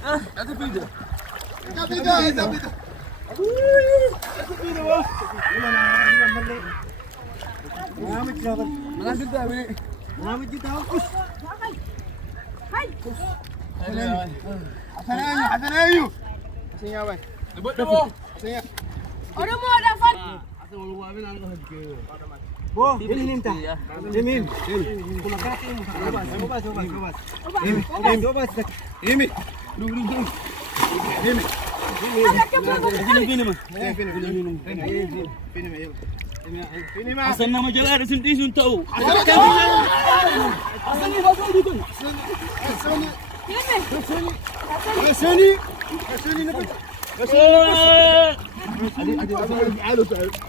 Ada video. Ada video. Ada video wah. Ngamit siapa? Mengambil dah ni. Ngamit kita kus. Hai. Hasan ayu. Asin apa? Sebut dulu. Asin. Ada mau ada fan. Asal malu ambil angkat ke. Bo, ini minta. Ini. Kuna kati mo. Coba. Ini. Dulu. Ini. Ini mah. Asal nama jalan ada sendiri tahu. Asal ni bagus itu. Asal ni nak.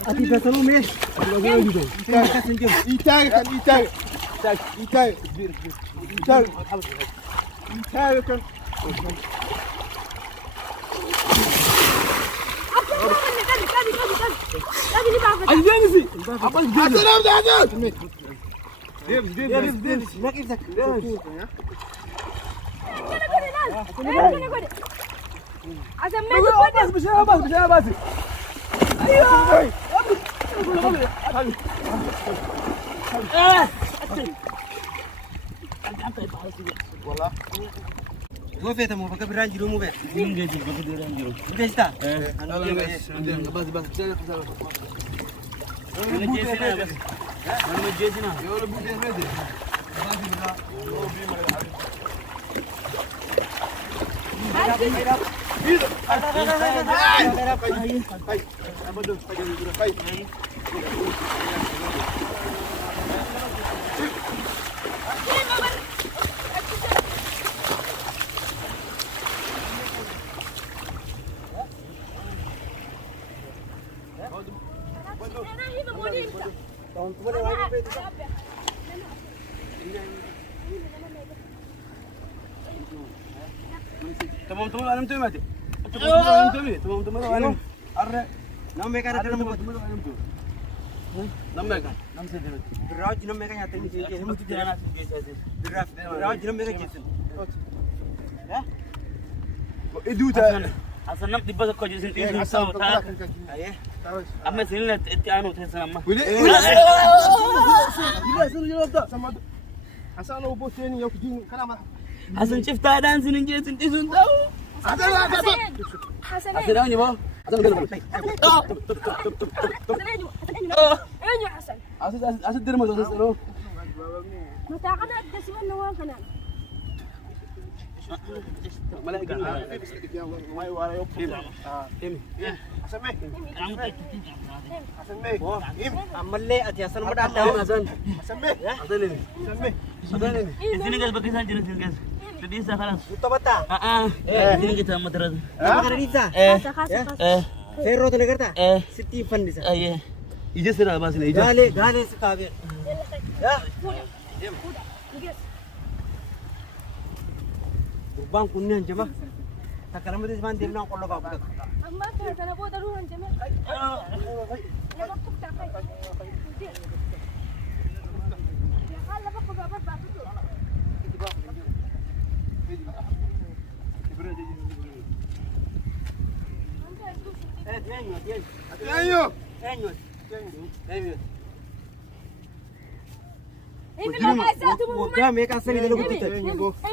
Ati kasalo me. Itar kan. Tadi ni bapak. Ada ni sih. Apa dia? Ada. Dia. Nak kita. Kena. Azam meja pada. Bisa apa? Ayo. Gua feta mau pakai beranjir mu be. Ini dia pakai beranjir. Udah sta. Bas. Mana jesina bas. Mana jesina. Yo lebih dia ready. Teman-teman alam tu mati. Teman-teman alam. Arre. Nama mereka ada nama teman alam tu. Nama mereka. Nama saya. Raj nama mereka nyata ni. Kamu tu jangan asing ke saya. Raj nama mereka jesin. Ya? Itu dah. Asal nak tiba kau jadi sendiri tahu tak? Ayah. Amma sini lah anu saya sama. Boleh. Bila suruh jalan tak sama. Asal lo bos ni yang pergi kenapa? Hasan chief dan sini je sendiri tahu. Ada. Hasan. Asal dah ni boh. Asal dah. Asal terima kasih lo. Mata kana ada siman nawal kana. Malay kan. May wala yung Tim. Asame. Asame. Im. Amalle at yasan mo dada. Hasan. Asame. Hasan ini. Hasan ini. Sini guys bagi saja sini guys. Jadi saya kalah. Buta bata. Sini kita matras. Apa disa? Kasa. Ferro to nagarta. Stephen disa. Iya. Ije sira bas ini ije. Gale sikabe. Ya. Bang kunyan jama. Takalamu dis man dimna kollo ka budak. Amma kana sana ko daruhan jama. Ya bakuk ta kai. Ya kala bakuk babar batu tu. Ayo. Ini mau kasih tu mau. Gua me kasani dalu buta.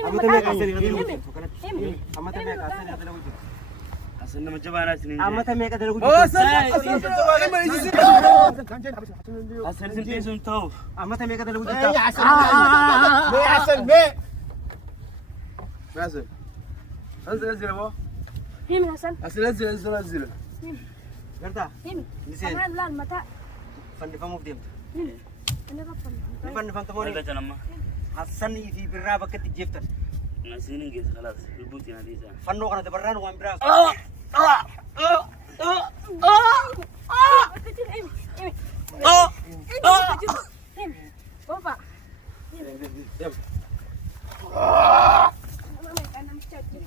Amata me kasani dalu buta. Amata me kasani dalu buta. Hasan nama jabana sini. Amata me kasani dalu buta. Hasan sini sun tahu. Amata me kasani dalu buta. Hasan be. Hasan. Hasan boh. Him Hasan. Hasan. Garta. Him. Listen. Aman lan mata. Fandi famu dim. Ano ba pa? Fandi fam tamoni. Ada nama. Hasan fi birra bakat jeftar. Sini guys kalah. Ributin ada isa. Fanno kana de barran wa birra. Him. Bapak.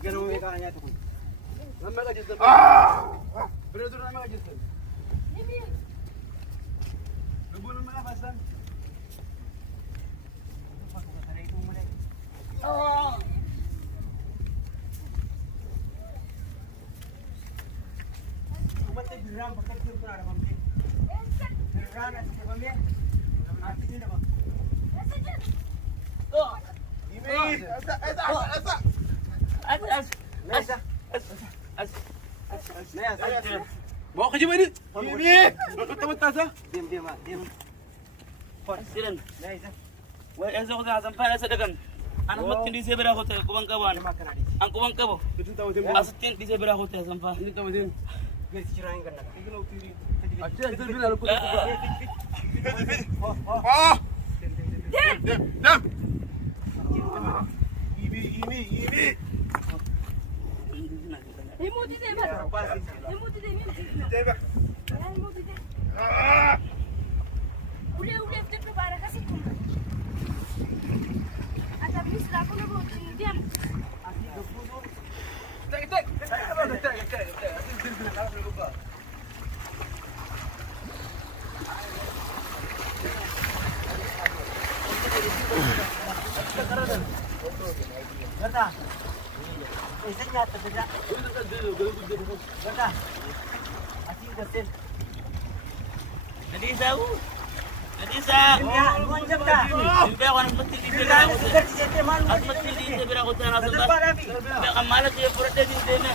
Gano me kana nya to. Nama ka jessen. Brother nama ka jessen. Lubun nama Hasan. Bilang pakai tiup pun ada mami. Bilang ada pakai mami. Mati ni dah bang. Nesa. Nesa. Bawa kerja mana? Ini. Betul-betul sah. Diam mak, diam. Siren. Nesa. Wai ezo ko azam fa esa dagan. Anak matin di sebera ko te kubang kawan. Makan adi. Ang kubang kabo. Betul tahu dia. Asitin di sebera ko te azam fa. Ini tahu dia. Biar si cerang kan nak. Aceh itu bila lu kuda. Ah! Diam. Ini. يموت يدي يموت يدي يموت يدي وليه فتك بارك اسكم اتبليس لا كل روت ديم Berta. Isin nyata saja. Berta. Asyik kesin. Jadi tahu. Jadi sa. Ya, luan jam dah. Simpe ko anak matin di sebera ko te. Kerja jadi malu. As matin di sebera ko te azam Betul fa. Rafi. Be kamala te purate di dene.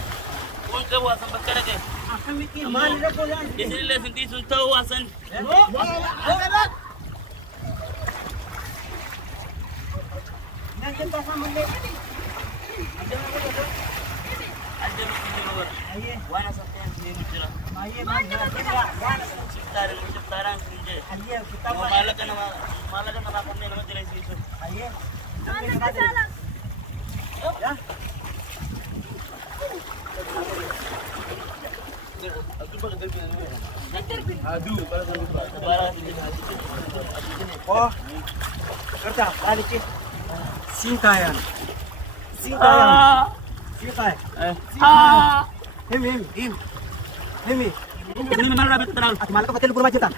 Kubang kabo asam bakara ke. Akan mikir mana dah boleh. Isini le sinti sun tahu asan. Nanti pasang mandi. Ande matin di mawar. Wana sa te di mutira. Aye, mana dah. Ciptaran sinje. Aye, kita Malaga na makamne naman dira siso. Aye. انا كسالك Ya. Aduh, Para Oh. Kerja, balik ke. Singkayan. Singkayan. Singkay. Him. ini memang rabbit terang. At malaka patil kurma cita.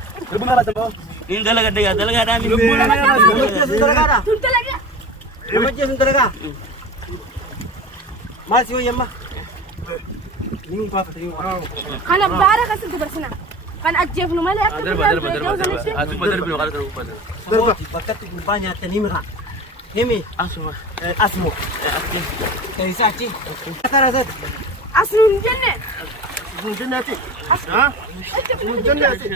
Ini dalaga dami. Sundaraga. كنت لقى Remaja sundaraga. Masih yo yamma. Ning papa tayo. انا بارك اسكم بس انا كان اجيب له مالي اكتب Darba. Bakat banyak tanimra. Himi. Asuma. Asmo. Kay sachi. Tara zat. اصل من جنة Jannati. Ha? انت من جنة Jannati.